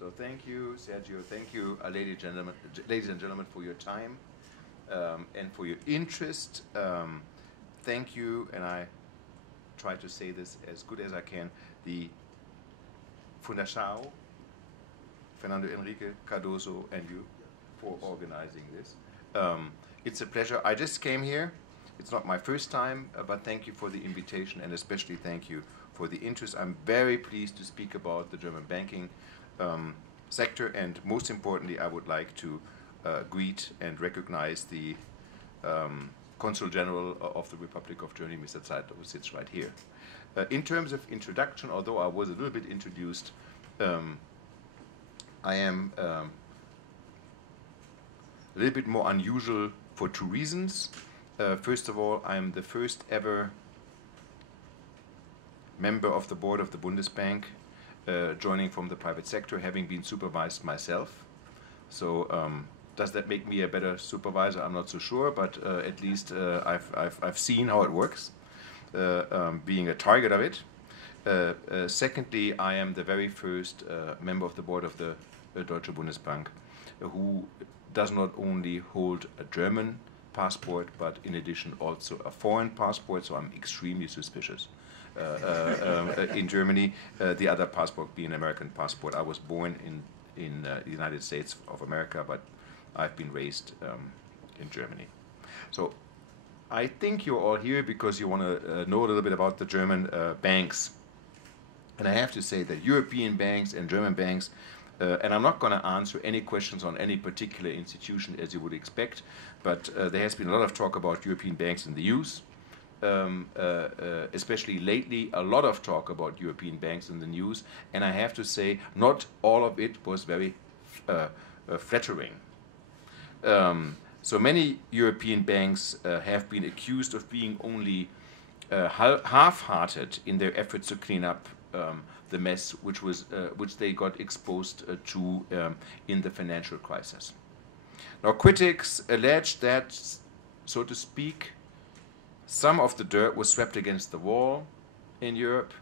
So thank you, Sergio. Thank you, ladies and gentlemen, for your time and for your interest. Thank you, and I try to say this as good as I can, the Fundação, Fernando Enrique Cardoso, and you for organizing this. It's a pleasure. I just came here. It's not my first time, but thank you for the invitation, and especially thank you for the interest. I'm very pleased to speak about the German banking sector, and most importantly, I would like to greet and recognize the Consul General of the Republic of Germany, Mr. Zeitler, who sits right here. In terms of introduction, although I was a little bit introduced, I am a little bit more unusual for two reasons. First of all, I'm the first ever member of the board of the Bundesbank, joining from the private sector, having been supervised myself. So does that make me a better supervisor? I'm not so sure, but at least I've seen how it works, being a target of it. Secondly, I am the very first member of the board of the Deutsche Bundesbank who does not only hold a German passport, but in addition also a foreign passport, so I'm extremely suspicious. In Germany, the other passport being an American passport. I was born in the United States of America, but I've been raised in Germany. So I think you're all here because you want to know a little bit about the German banks. And I have to say that European banks and German banks, and I'm not going to answer any questions on any particular institution as you would expect, but there has been a lot of talk about European banks in the news. Especially lately, a lot of talk about European banks in the news, and I have to say, not all of it was very flattering. So many European banks have been accused of being only half-hearted in their efforts to clean up the mess which they got exposed to in the financial crisis. Now, critics allege that, so to speak, some of the dirt was swept against the wall in Europe,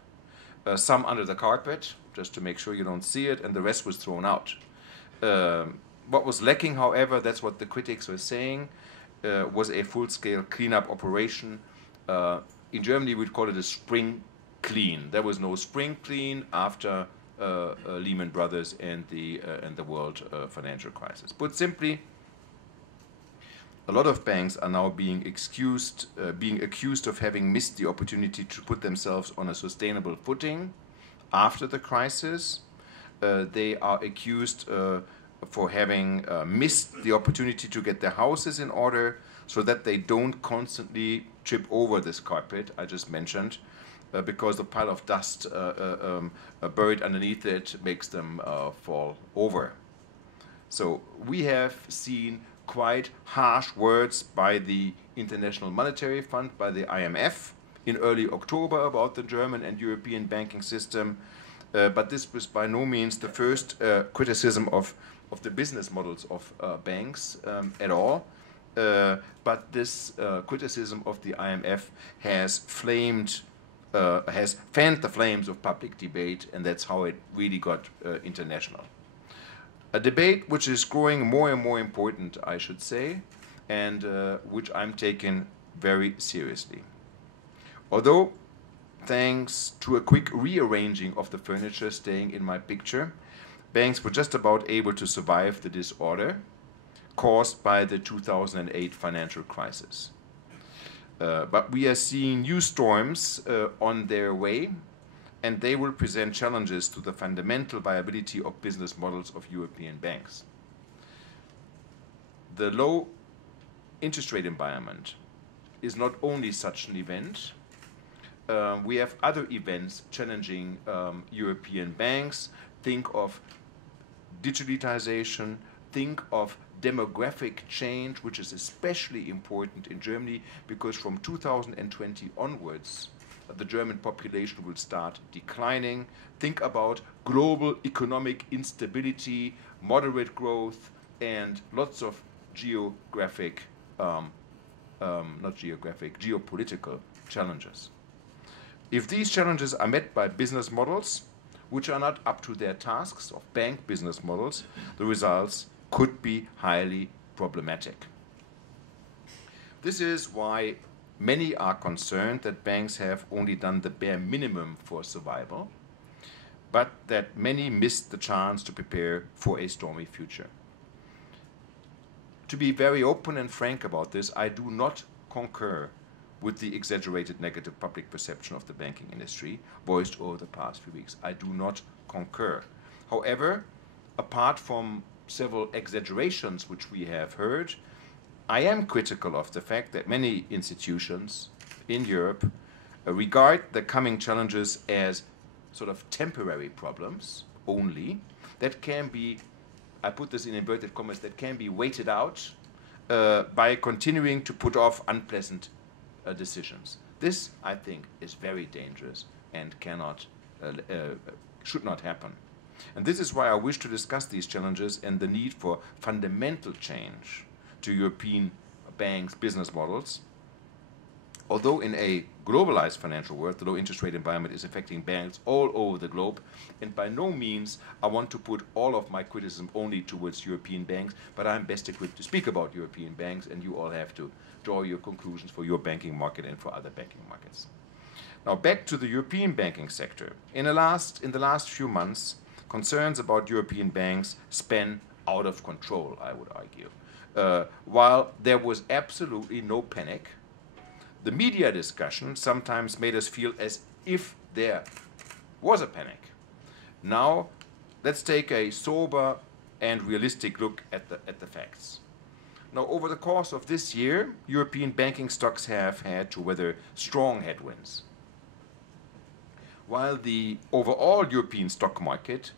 some under the carpet, just to make sure you don't see it, and the rest was thrown out. What was lacking, however, that's what the critics were saying, was a full-scale cleanup operation. In Germany, we'd call it a spring clean. There was no spring clean after Lehman Brothers and the world financial crisis. Put simply, a lot of banks are now being accused of having missed the opportunity to put themselves on a sustainable footing after the crisis. They are accused for having missed the opportunity to get their houses in order so that they don't constantly trip over this carpet I just mentioned, because the pile of dust buried underneath it makes them fall over. So we have seen quite harsh words by the International Monetary Fund, by the IMF, in early October about the German and European banking system. But this was by no means the first criticism of the business models of banks at all. But this criticism of the IMF has fanned the flames of public debate, and that's how it really got international. A debate which is growing more and more important, I should say, and which I'm taking very seriously. Although, thanks to a quick rearranging of the furniture staying in my picture, banks were just about able to survive the disorder caused by the 2008 financial crisis. But we are seeing new storms on their way, and they will present challenges to the fundamental viability of business models of European banks. The low interest rate environment is not only such an event. We have other events challenging European banks. Think of digitalization, think of demographic change, which is especially important in Germany because from 2020 onwards, the German population will start declining. Think about global economic instability, moderate growth, and lots of geopolitical challenges. If these challenges are met by business models which are not up to their tasks of bank business models, the results could be highly problematic. This is why many are concerned that banks have only done the bare minimum for survival, but that many missed the chance to prepare for a stormy future. To be very open and frank about this, I do not concur with the exaggerated negative public perception of the banking industry voiced over the past few weeks. I do not concur. However, apart from several exaggerations which we have heard, I am critical of the fact that many institutions in Europe regard the coming challenges as sort of temporary problems only that can be, I put this in inverted commas, that can be waited out by continuing to put off unpleasant decisions. This, I think, is very dangerous and cannot, should not happen. And this is why I wish to discuss these challenges and the need for fundamental change to European banks' business models. Although in a globalized financial world, the low interest rate environment is affecting banks all over the globe, and by no means I want to put all of my criticism only towards European banks, but I'm best equipped to speak about European banks, and you all have to draw your conclusions for your banking market and for other banking markets. Now back to the European banking sector. In the last few months, concerns about European banks span out of control, I would argue. While there was absolutely no panic, the media discussion sometimes made us feel as if there was a panic. Now, let's take a sober and realistic look at the facts. Now, over the course of this year, European banking stocks have had to weather strong headwinds. While the overall European stock market,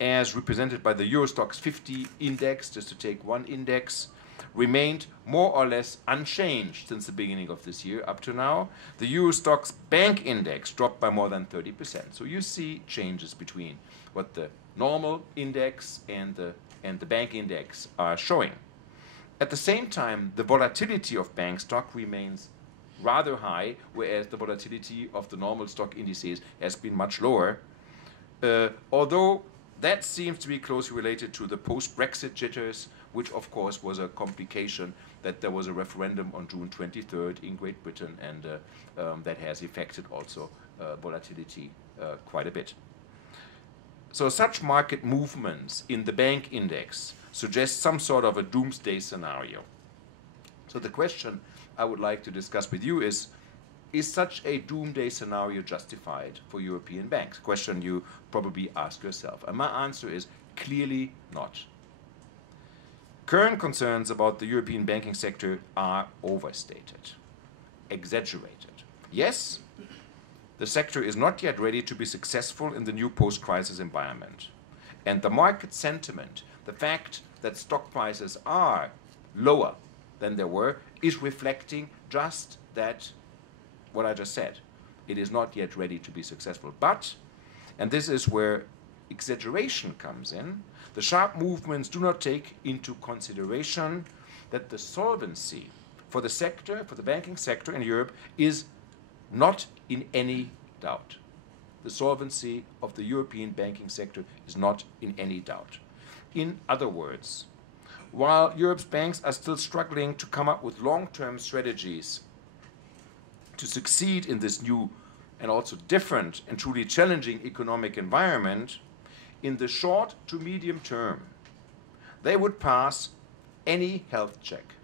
as represented by the Euro Stoxx 50 index, just to take one index, remained more or less unchanged since the beginning of this year up to now, the Euro Stoxx bank index dropped by more than 30%. So you see changes between what the normal index and the bank index are showing. At the same time, the volatility of bank stock remains rather high, whereas the volatility of the normal stock indices has been much lower, although that seems to be closely related to the post-Brexit jitters, which of course was a complication that there was a referendum on June 23rd in Great Britain, and that has affected also volatility quite a bit. So such market movements in the bank index suggest some sort of a doomsday scenario. So the question I would like to discuss with you is such a doomsday scenario justified for European banks? Question you probably ask yourself. And my answer is clearly not. Current concerns about the European banking sector are overstated, exaggerated. Yes, the sector is not yet ready to be successful in the new post-crisis environment. And the market sentiment, the fact that stock prices are lower than they were, is reflecting just that, what I just said. It is not yet ready to be successful. But, and this is where exaggeration comes in, the sharp movements do not take into consideration that the solvency for the sector, for the banking sector in Europe, is not in any doubt. The solvency of the European banking sector is not in any doubt. In other words, while Europe's banks are still struggling to come up with long-term strategies to succeed in this new and also different and truly challenging economic environment, in the short to medium term, they would pass any health check,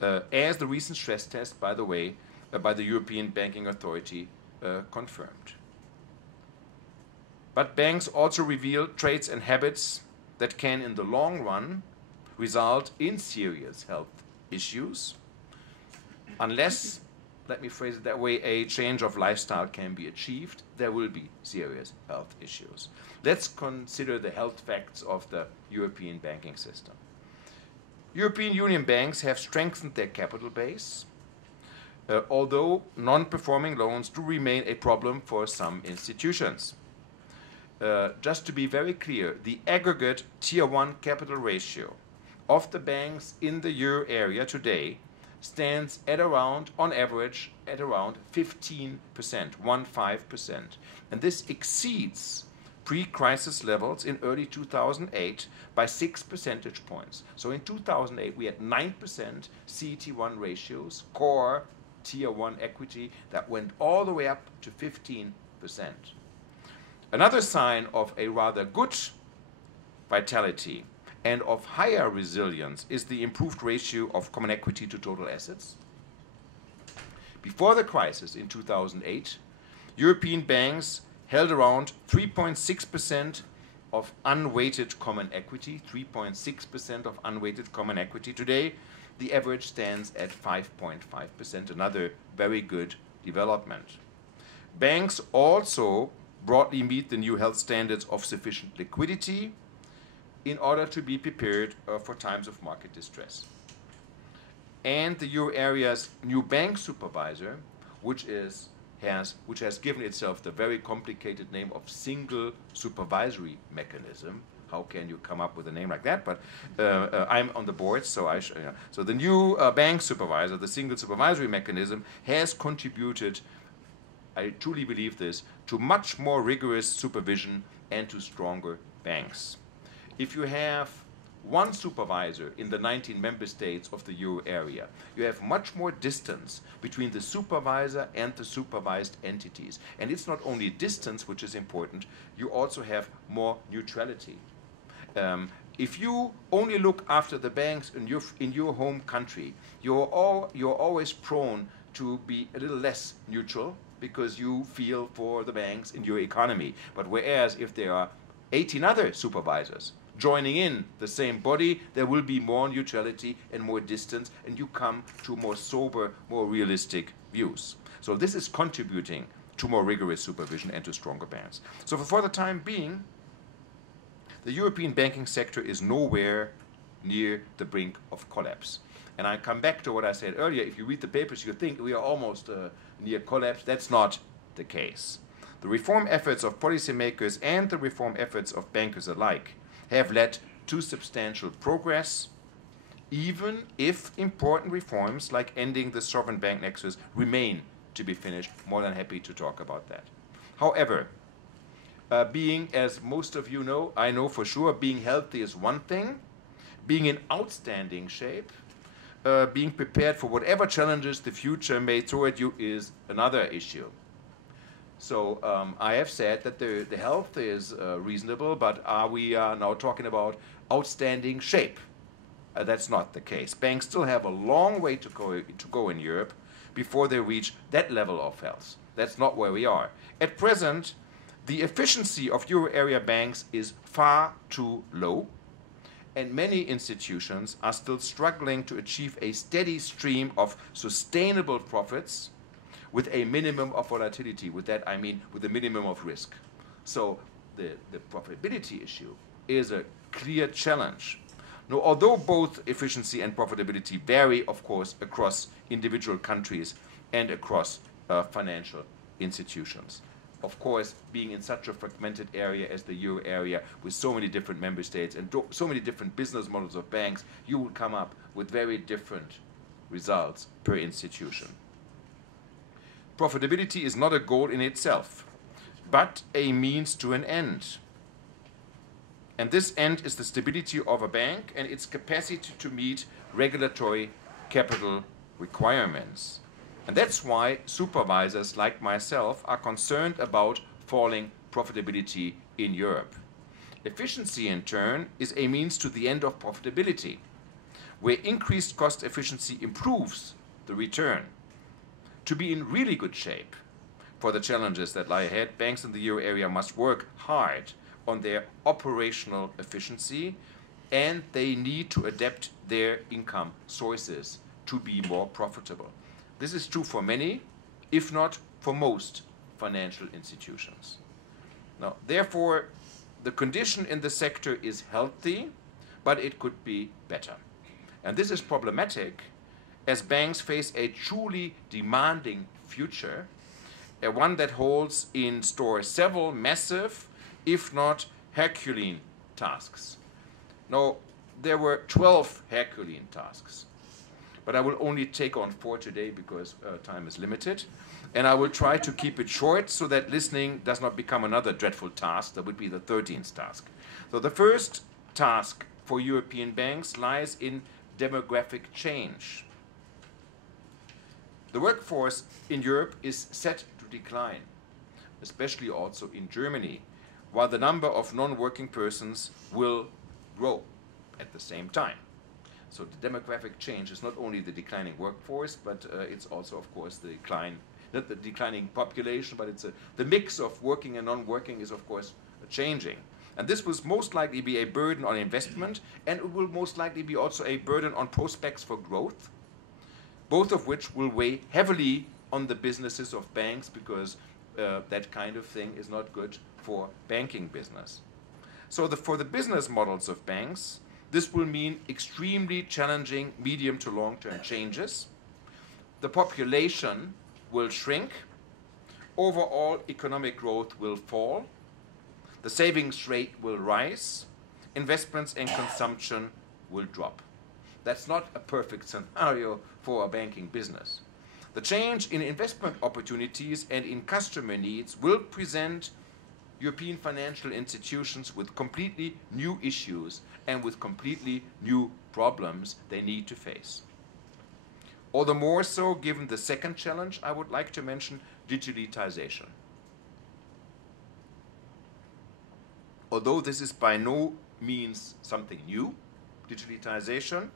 as the recent stress test, by the way, by the European Banking Authority confirmed. But banks also reveal traits and habits that can, in the long run, result in serious health issues, unless, let me phrase it that way, a change of lifestyle can be achieved, there will be serious health issues. Let's consider the health facts of the European banking system. European Union banks have strengthened their capital base, although non-performing loans do remain a problem for some institutions. Just to be very clear, the aggregate Tier 1 capital ratio of the banks in the euro area today stands at around, on average, at around 15%, 15%. And this exceeds pre-crisis levels in early 2008 by 6 percentage points. So in 2008, we had 9% CET1 ratios, core Tier 1 equity, that went all the way up to 15%. Another sign of a rather good vitality and of higher resilience is the improved ratio of common equity to total assets. Before the crisis in 2008, European banks held around 3.6% of unweighted common equity, 3.6% of unweighted common equity. Today, the average stands at 5.5%, another very good development. Banks also broadly meet the new health standards of sufficient liquidity in order to be prepared for times of market distress. And the euro area's new bank supervisor, which has given itself the very complicated name of single supervisory mechanism. How can you come up with a name like that? But I'm on the board, so so the new bank supervisor, the single supervisory mechanism, has contributed, I truly believe this, to much more rigorous supervision and to stronger banks. If you have one supervisor in the 19 member states of the euro area, you have much more distance between the supervisor and the supervised entities. And it's not only distance which is important, you also have more neutrality. If you only look after the banks in your home country, you're always prone to be a little less neutral because you feel for the banks in your economy. But whereas if there are 18 other supervisors joining in the same body, there will be more neutrality and more distance, and you come to more sober, more realistic views. So this is contributing to more rigorous supervision and to stronger banks. So for the time being, the European banking sector is nowhere near the brink of collapse. And I come back to what I said earlier. If you read the papers, you think we are almost near collapse. That's not the case. The reform efforts of policymakers and the reform efforts of bankers alike have led to substantial progress, even if important reforms like ending the sovereign bank nexus remain to be finished. More than happy to talk about that. However, being, as most of you know, I know for sure, being healthy is one thing. Being in outstanding shape, being prepared for whatever challenges the future may throw at you is another issue. So I have said that the health is reasonable, but are we now talking about outstanding shape? That's not the case. Banks still have a long way to go in Europe before they reach that level of health. That's not where we are. At present, the efficiency of euro area banks is far too low, and many institutions are still struggling to achieve a steady stream of sustainable profits with a minimum of volatility. With that, I mean with a minimum of risk. So the profitability issue is a clear challenge. Now, although both efficiency and profitability vary, of course, across individual countries and across financial institutions. Of course, being in such a fragmented area as the euro area with so many different member states and so many different business models of banks, you will come up with very different results per institution. Profitability is not a goal in itself, but a means to an end. And this end is the stability of a bank and its capacity to meet regulatory capital requirements. And that's why supervisors like myself are concerned about falling profitability in Europe. Efficiency, in turn, is a means to the end of profitability, where increased cost efficiency improves the return. To be in really good shape for the challenges that lie ahead, banks in the euro area must work hard on their operational efficiency, and they need to adapt their income sources to be more profitable. This is true for many, if not for most, financial institutions. Now, therefore, the condition in the sector is healthy, but it could be better. And this is problematic as banks face a truly demanding future, one that holds in store several massive, if not Herculean tasks. Now, there were 12 Herculean tasks, but I will only take on 4 today because time is limited. And I will try to keep it short so that listening does not become another dreadful task. That would be the 13th task. So the first task for European banks lies in demographic change. The workforce in Europe is set to decline, especially also in Germany, while the number of non-working persons will grow at the same time. So the demographic change is not only the declining workforce, but it's also, of course, the decline, not the declining population, but it's the mix of working and non-working is, of course, changing. And this will most likely be a burden on investment, and it will most likely be also a burden on prospects for growth, both of which will weigh heavily on the businesses of banks, because that kind of thing is not good for banking business. So for the business models of banks, this will mean extremely challenging medium to long-term changes. The population will shrink. Overall economic growth will fall. The savings rate will rise. Investments and consumption will drop. That's not a perfect scenario for a banking business. The change in investment opportunities and in customer needs will present European financial institutions with completely new issues and with completely new problems they need to face. All the more so given the second challenge, I would like to mention digitalization. Although this is by no means something new, digitalization,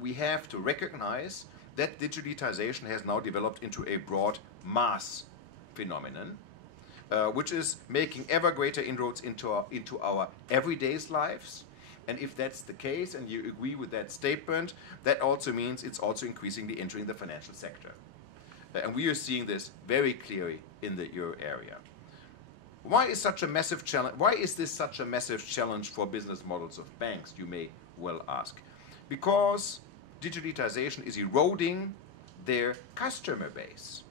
we have to recognize that digitalization has now developed into a broad mass phenomenon, which is making ever greater inroads into our everyday lives. And if that's the case, and you agree with that statement, that also means it's also increasingly entering the financial sector. And we are seeing this very clearly in the euro area. Why is such a massive challenge? Why is this such a massive challenge for business models of banks, you may well ask? Because digitalization is eroding their customer base.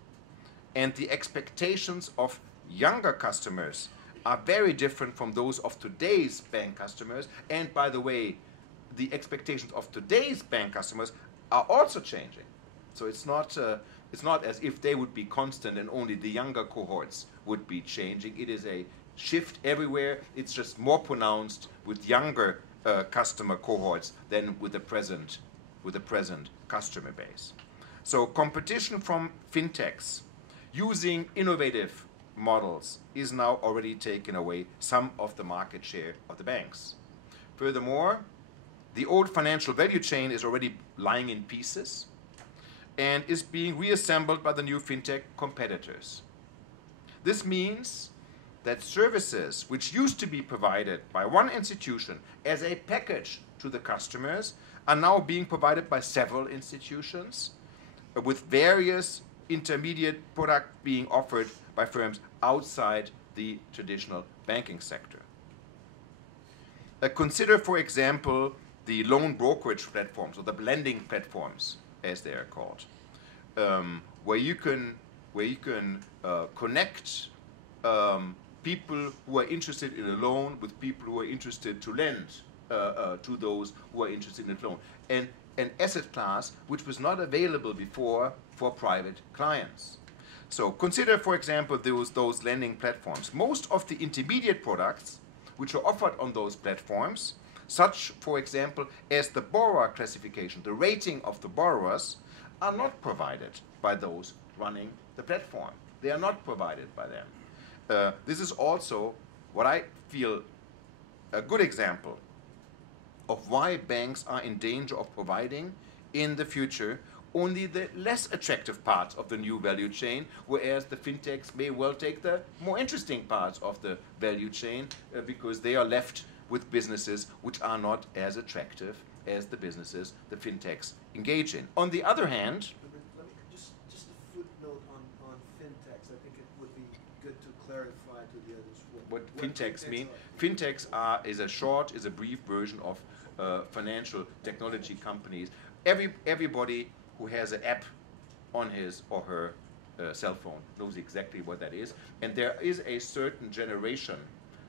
And the expectations of younger customers are very different from those of today's bank customers. And by the way, the expectations of today's bank customers are also changing. So it's not as if they would be constant and only the younger cohorts would be changing. It is a shift everywhere. It's just more pronounced with younger customer cohorts than with the present customer base. So competition from fintechs using innovative models is now already taking away some of the market share of the banks. Furthermore, the old financial value chain is already lying in pieces and is being reassembled by the new fintech competitors. This means that services which used to be provided by one institution as a package to the customers are now being provided by several institutions with various intermediate products being offered by firms outside the traditional banking sector. Consider, for example, the loan brokerage platforms, or the blending platforms, as they are called, where you can connect people who are interested in a loan with people who are interested to lend to those who are interested in a loan. And an asset class which was not available before for private clients. So consider, for example, those lending platforms. Most of the intermediate products which are offered on those platforms, such, for example, as the borrower classification, the rating of the borrowers, are not provided by those running the platform. They are not provided by them. This is also what I feel a good example of why banks are in danger of providing in the future only the less attractive parts of the new value chain, whereas the fintechs may well take the more interesting parts of the value chain because they are left with businesses which are not as attractive as the businesses the fintechs engage in. On the other hand, let me just a footnote on fintechs. I think it would be good to clarify to the others what fintechs mean. Fintechs is a brief version of financial technology companies. Everybody who has an app on his or her cell phone knows exactly what that is. And there is a certain generation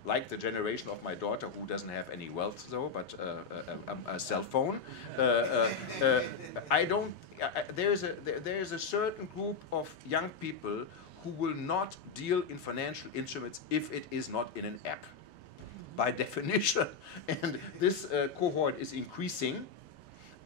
like the generation of my daughter who doesn't have any wealth though, but a cell phone. There's a certain group of young people who will not deal in financial instruments if it is not in an app, by definition. And this cohort is increasing,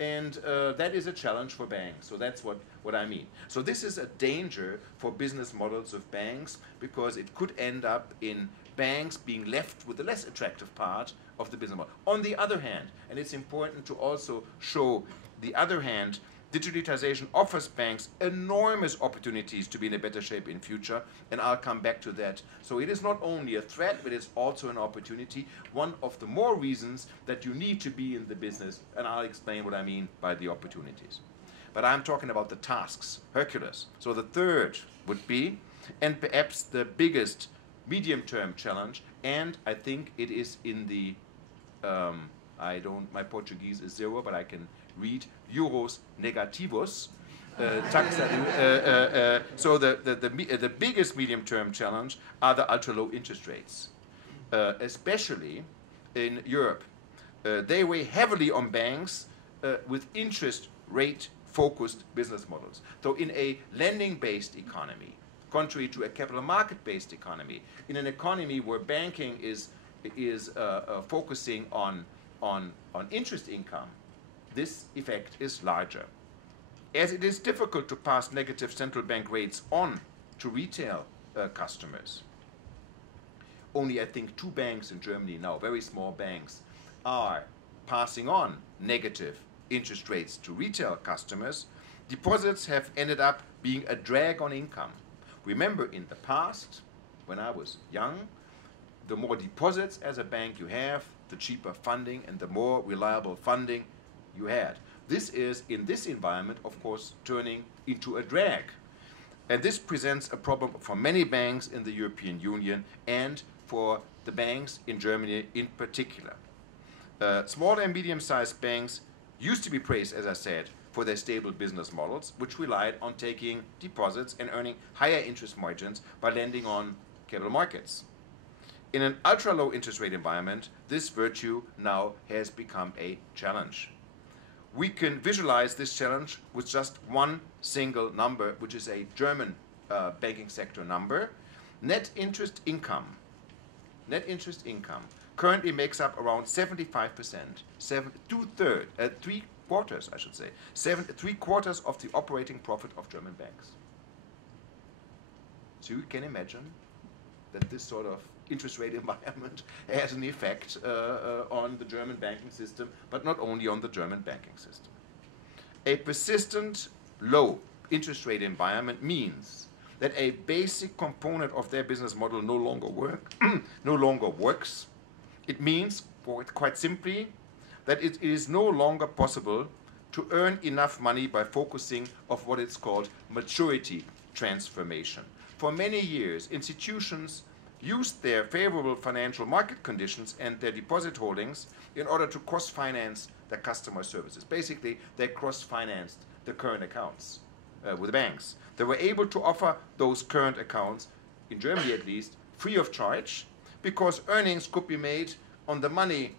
and that is a challenge for banks. So that's what I mean. So this is a danger for business models of banks, because it could end up in banks being left with the less attractive part of the business model. On the other hand, and it's important to also show the other hand, digitalization offers banks enormous opportunities to be in a better shape in future, and I'll come back to that. So it is not only a threat, but it's also an opportunity. One of the more reasons that you need to be in the business, and I'll explain what I mean by the opportunities. But I'm talking about the tasks, Hercules. So the third would be, and perhaps the biggest medium-term challenge, and I think it is in the, my Portuguese is zero, but I can read juros negativos, taxas. So the biggest medium-term challenge are the ultra-low interest rates, especially in Europe. They weigh heavily on banks with interest rate-focused business models. So in a lending-based economy, contrary to a capital market-based economy, in an economy where banking is focusing on interest income, this effect is larger. As it is difficult to pass negative central bank rates on to retail customers, only I think 2 banks in Germany now, very small banks, are passing on negative interest rates to retail customers. Deposits have ended up being a drag on income. Remember, in the past, when I was young, the more deposits as a bank you have, the cheaper funding and the more reliable funding you had. This is, in this environment, of course, turning into a drag. And this presents a problem for many banks in the European Union and for the banks in Germany in particular. Small and medium-sized banks used to be praised, as I said, for their stable business models, which relied on taking deposits and earning higher interest margins by lending on capital markets. In an ultra-low interest rate environment, this virtue now has become a challenge. We can visualize this challenge with just one single number, which is a German banking sector number. Net interest income currently makes up around 75%, three-quarters, I should say, three-quarters of the operating profit of German banks. So you can imagine that this sort of interest rate environment has an effect on the German banking system, but not only on the German banking system. A persistent low interest rate environment means that a basic component of their business model no longer works. It means, quite simply, that it is no longer possible to earn enough money by focusing on what is called maturity transformation. For many years, institutions used their favorable financial market conditions and their deposit holdings in order to cross-finance their customer services. Basically, they cross-financed the current accounts with banks. They were able to offer those current accounts, in Germany at least, free of charge, because earnings could be made on the money,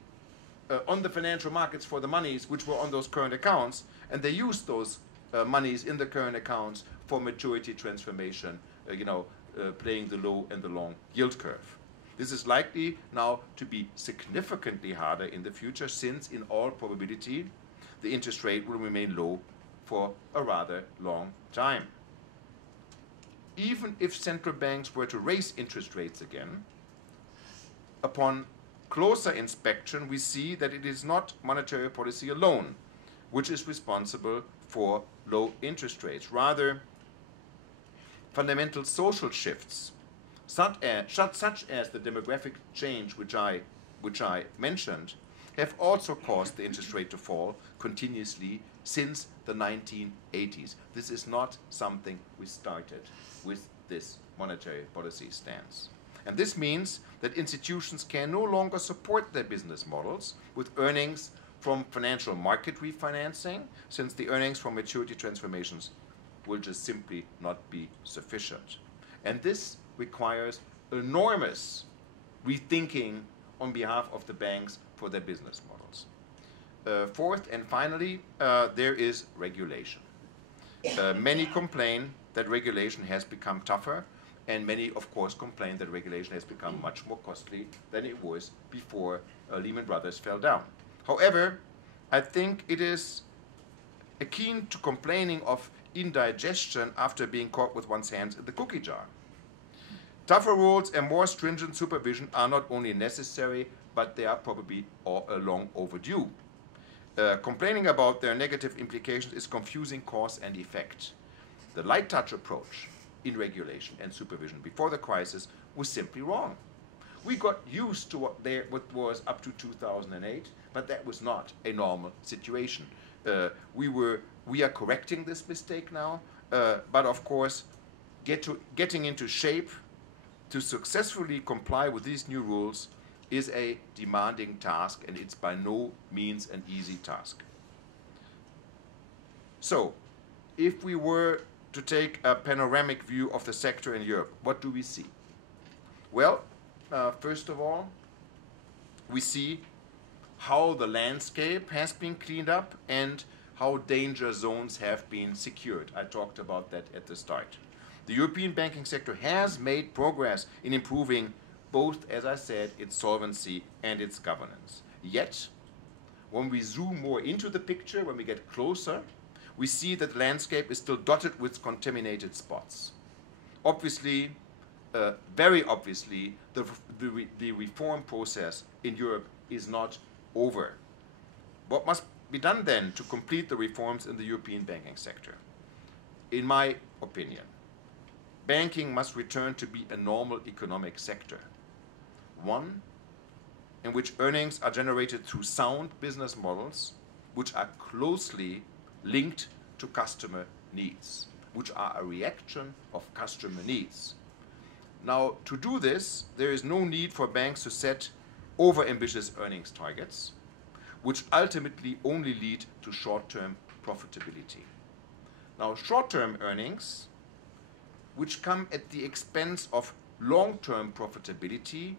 on the financial markets for the monies which were on those current accounts, and they used those monies in the current accounts for maturity transformation, playing the low and the long yield curve. This is likely now to be significantly harder in the future, since in all probability the interest rate will remain low for a rather long time. Even if central banks were to raise interest rates again, upon closer inspection we see that it is not monetary policy alone which is responsible for low interest rates. Rather, fundamental social shifts, such as the demographic change which I mentioned, have also caused the interest rate to fall continuously since the 1980s. This is not something we started with this monetary policy stance. And this means that institutions can no longer support their business models with earnings from financial market refinancing, since the earnings from maturity transformations will just simply not be sufficient. And this requires enormous rethinking on behalf of the banks for their business models. Fourth and finally, there is regulation. Many complain that regulation has become tougher, and many, of course, complain that regulation has become much more costly than it was before Lehman Brothers fell down. However, I think it is akin to complaining of indigestion after being caught with one's hands in the cookie jar. Tougher rules and more stringent supervision are not only necessary, but they are probably long overdue. Complaining about their negative implications is confusing cause and effect. The light touch approach in regulation and supervision before the crisis was simply wrong. We got used to what was up to 2008, but that was not a normal situation. We are correcting this mistake now, but of course, getting into shape to successfully comply with these new rules is a demanding task, and it's by no means an easy task. So, if we were to take a panoramic view of the sector in Europe, what do we see? Well, first of all, we see how the landscape has been cleaned up and how danger zones have been secured. I talked about that at the start. The European banking sector has made progress in improving both, as I said, its solvency and its governance. Yet, when we zoom more into the picture, when we get closer, we see that the landscape is still dotted with contaminated spots. Obviously, very obviously, the reform process in Europe is not over. What must be done then to complete the reforms in the European banking sector? In my opinion, banking must return to be a normal economic sector, one in which earnings are generated through sound business models which are closely linked to customer needs, which are a reaction of customer needs. Now, to do this, there is no need for banks to set over-ambitious earnings targets, which ultimately only lead to short-term profitability. Now, short-term earnings, which come at the expense of long-term profitability,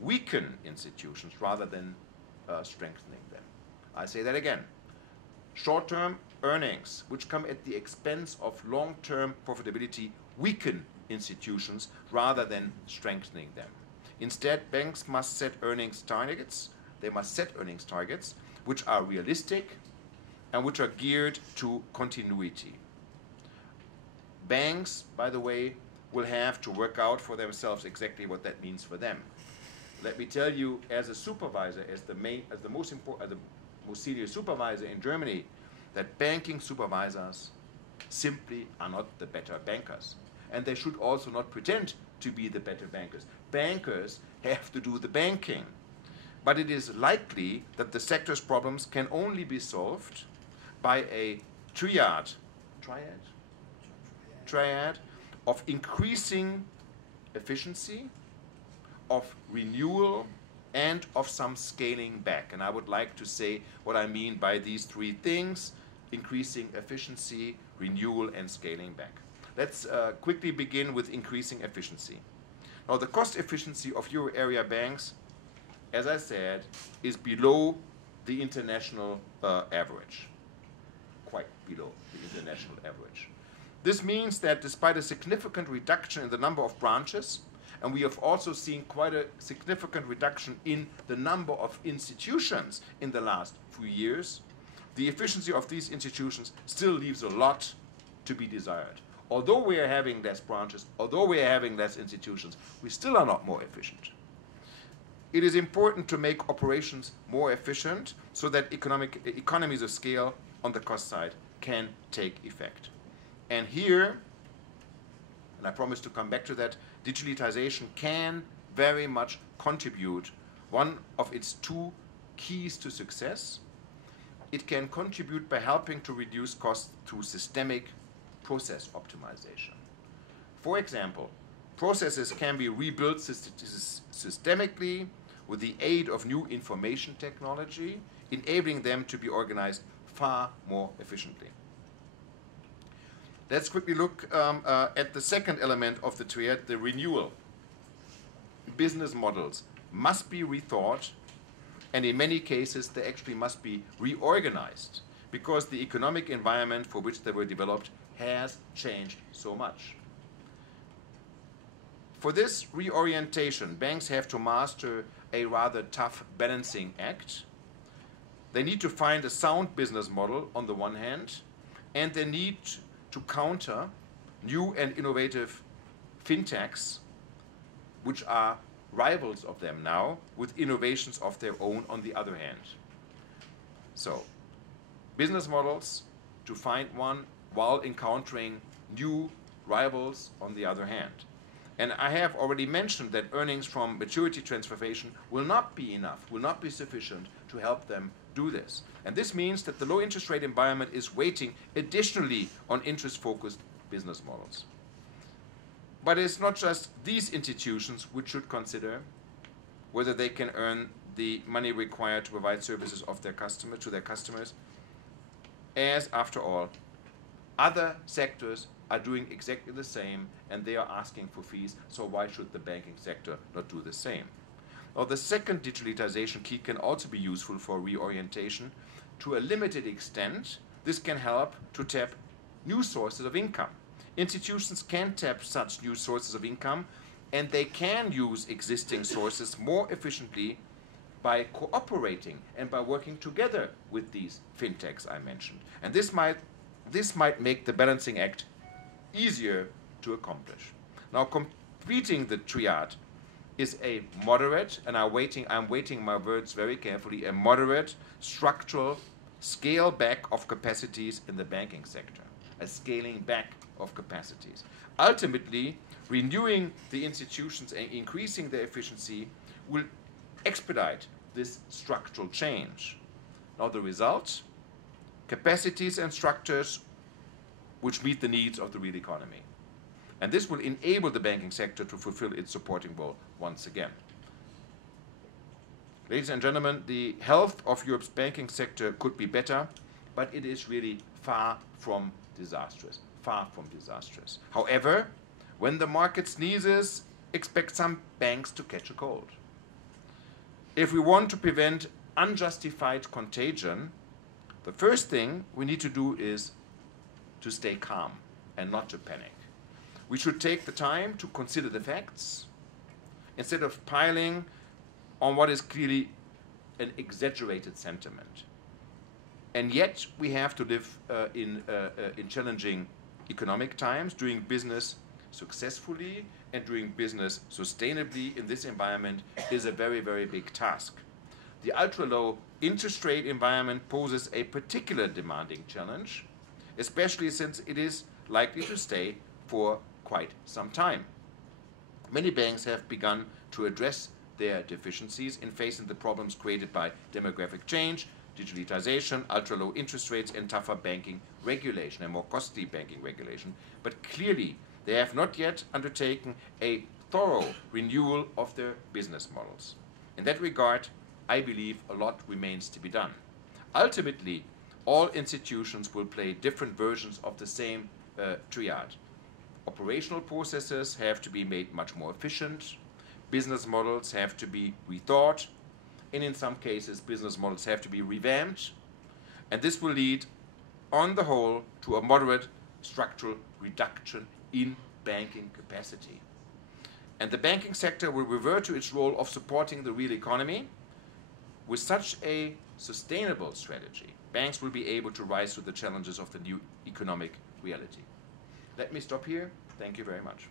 weaken institutions rather than strengthening them. I say that again. Short-term earnings, which come at the expense of long-term profitability, weaken institutions rather than strengthening them. Instead, banks must set earnings targets. They must set earnings targets which are realistic and which are geared to continuity. Banks, by the way, will have to work out for themselves exactly what that means for them. Let me tell you, as a supervisor, as the most senior supervisor in Germany, that banking supervisors simply are not the better bankers. And they should also not pretend to be the better bankers. Bankers have to do the banking. But it is likely that the sector's problems can only be solved by a triad of increasing efficiency, of renewal, and of some scaling back. And I would like to say what I mean by these three things: increasing efficiency, renewal, and scaling back. Let's quickly begin with increasing efficiency. Now, the cost efficiency of euro area banks, as I said, is below the international average, quite below the international average. This means that despite a significant reduction in the number of branches, and we have also seen quite a significant reduction in the number of institutions in the last few years, the efficiency of these institutions still leaves a lot to be desired. Although we are having less branches, although we are having less institutions, we still are not more efficient. It is important to make operations more efficient so that economies of scale on the cost side can take effect. And here, and I promise to come back to that, digitalization can very much contribute. One of its two keys to success, it can contribute by helping to reduce costs through systemic process optimization. For example, processes can be rebuilt systemically with the aid of new information technology, enabling them to be organized far more efficiently. Let's quickly look at the second element of the triad, the renewal. business models must be rethought, and in many cases they actually must be reorganized, because the economic environment for which they were developed has changed so much. For this reorientation, banks have to master a rather tough balancing act. They need to find a sound business model on the one hand, and they need to counter new and innovative fintechs, which are rivals of them now, with innovations of their own on the other hand. So, business models to find one while encountering new rivals on the other hand. And I have already mentioned that earnings from maturity transformation will not be enough, will not be sufficient to help them do this. And this means that the low interest rate environment is weighting additionally on interest-focused business models. But it's not just these institutions which should consider whether they can earn the money required to provide services of their to their customers, as after all, other sectors are doing exactly the same, and they are asking for fees, so why should the banking sector not do the same? Now, the second digitalization key can also be useful for reorientation. To a limited extent, this can help to tap new sources of income. Institutions can tap such new sources of income, and they can use existing sources more efficiently by cooperating and by working together with these fintechs I mentioned. And this might make the balancing act easier to accomplish. Now, completing the triad is a moderate, and I'm weighting my words very carefully, a moderate structural scale back of capacities in the banking sector, a scaling back of capacities. Ultimately, renewing the institutions and increasing their efficiency will expedite this structural change. Now, the result, capacities and structures which meet the needs of the real economy. And this will enable the banking sector to fulfill its supporting role once again. Ladies and gentlemen, the health of Europe's banking sector could be better, but it is really far from disastrous. Far from disastrous. However, when the market sneezes, expect some banks to catch a cold. If we want to prevent unjustified contagion, the first thing we need to do is to stay calm and not to panic. We should take the time to consider the facts instead of piling on what is clearly an exaggerated sentiment. And yet we have to live in challenging economic times. Doing business successfully and doing business sustainably in this environment is a very, very big task. The ultra-low interest rate environment poses a particular demanding challenge, especially since it is likely to stay for quite some time. Many banks have begun to address their deficiencies in facing the problems created by demographic change, digitalization, ultra-low interest rates, and tougher banking regulation, and more costly banking regulation. But clearly, they have not yet undertaken a thorough renewal of their business models. In that regard, I believe a lot remains to be done. Ultimately, all institutions will play different versions of the same triad. Operational processes have to be made much more efficient. Business models have to be rethought. And in some cases, business models have to be revamped. And this will lead, on the whole, to a moderate structural reduction in banking capacity. And the banking sector will revert to its role of supporting the real economy. With such a sustainable strategy, banks will be able to rise to the challenges of the new economic reality. Let me stop here. Thank you very much.